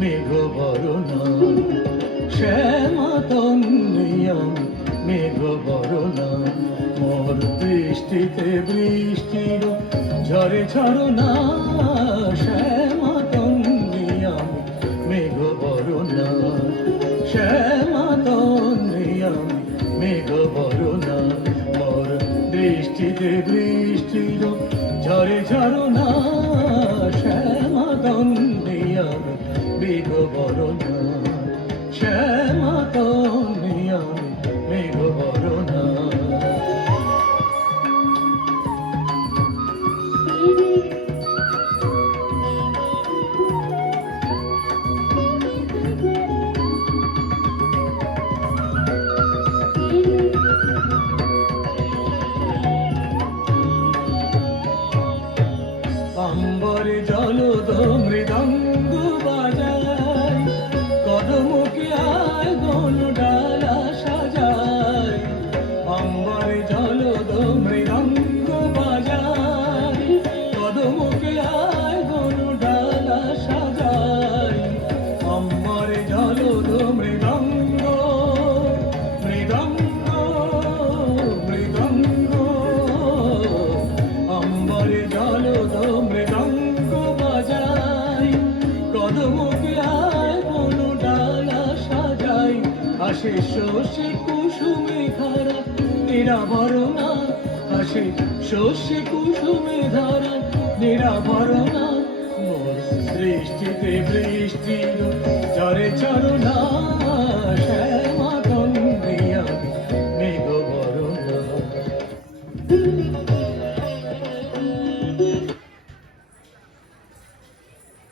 মেঘ বরণা শ্যামাতন্নি আমি মেঘ বরণা মোর দৃষ্টিতে বৃষ্টির ঝরে ঝরনা শ্যামাতন্নি আমি মেঘ বরণা শ্যামাতন্নি আমি মেঘ বরণা মোর দৃষ্টিতে বৃষ্টির ঝরে ঝরনা শ্যামাতন্নি আমি মেঘ বরণা শ্যামাতন্নি আমি মেঘ বরণা অম্বরে জলদ মৃদঙ্গ বাজায় কদমকে আয় গণ ডালা সাজায় অম্বরে জলদ মৃদঙ্গ বাজায় কদমকে আয় গণ ডালা সাজায় অম্বরে জলদ মৃদঙ্গ মৃদঙ্গ মৃদঙ্গ অম্বরে জলদ মৃদঙ্গ বাজাই কদমকে আয় কোন ডালা সাজাই আসে শশী কুসুমে ধারা নিরাভরণা আসে শশী কুসুমে ধারা নিরাভরণা মোর দৃষ্টিতে বৃষ্টির ঝরে ঝরনা